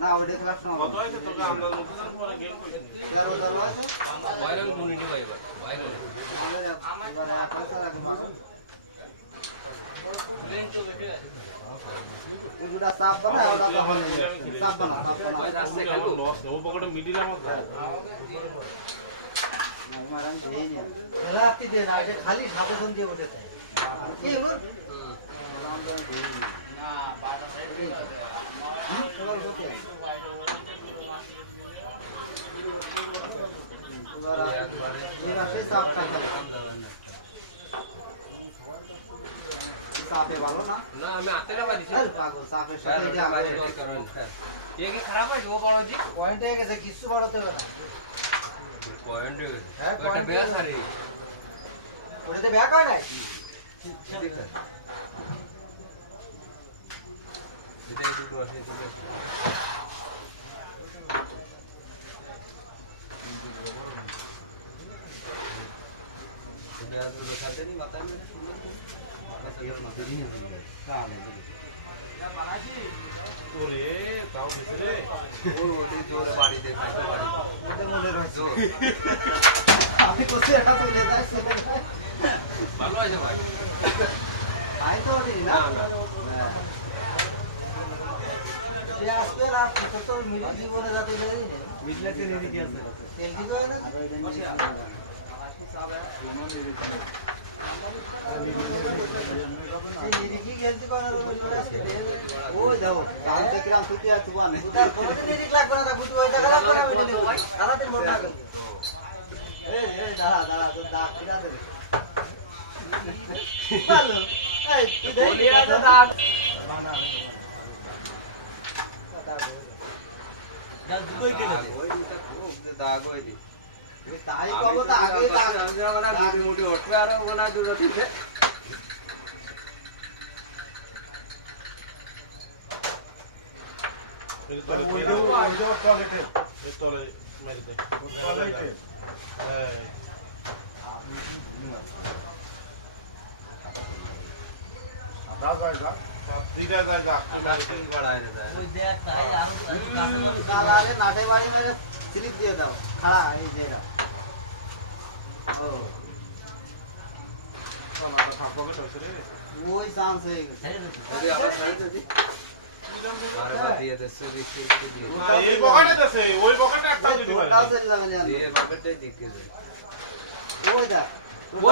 না ওটা ক্লাস না কত আছে তোকে আন্দাজ মতো জান পরে গেম কইছিস 13000 আছে ভাইরাল কমিউনিটি ভাই এবার ভাইরাল এবার পয়সা রাখি মারো লেন চলে কে এগুলা সাপ বানা ওটা তো হল সাপ বানা রাস্তা খালি লস ও পকেটে মিডিল আমার না মারান দেই না রাতে দে না এটা খালি সাবধান দিয়ে বসেছে কি হলো না বাটা সাইড দিয়ে চল বসে मेरा से साफ कर दो साफे वालो ना ना मैं आते ना वाली चल पागल साफे साफे जा कर करो ये की खराब है वो बड़ो जी पॉइंट है कैसे किससे बड़ोते हो ना पॉइंट है पॉइंट बेया सारे ओटे ते बेया कौन है देख इधर दो ऐसे यार तो खाते नहीं माता में बस ये मत ही नहीं है काम है क्या बालाजी ओरे ताऊ मिसरे और ओटे जोर बाड़ी दे खाते बाड़ी ओटे मोले रहो अभी तो से हटा तो लेता है ভালো আছে ভাই আই তো না সে আসবে রাত তো মিলি জীবনে যাতে দেই মিললাতে নেই কি আছে এলডি কই না ताई को तो आगे वाला मोटी मोटी उठवे आ रहा वो ना दूर ठीक है वो टॉयलेट मेरे दे टॉयलेट जाएगा सीधा जाएगा बड़ा है कोई देखता है यार काला ले नाटेवाड़ी में स्लिप दे दो खड़ा है ये रहा ओ साला तो खाको के चल रे वही सांस है अरे आप साइड दे अरे बात ये दे से दिख के दिए हां ये पकड़ दे से वही पकड़ একটা দিদি ভাই কাছে লাগলে ये पकड़ दे दिख के वो जा वो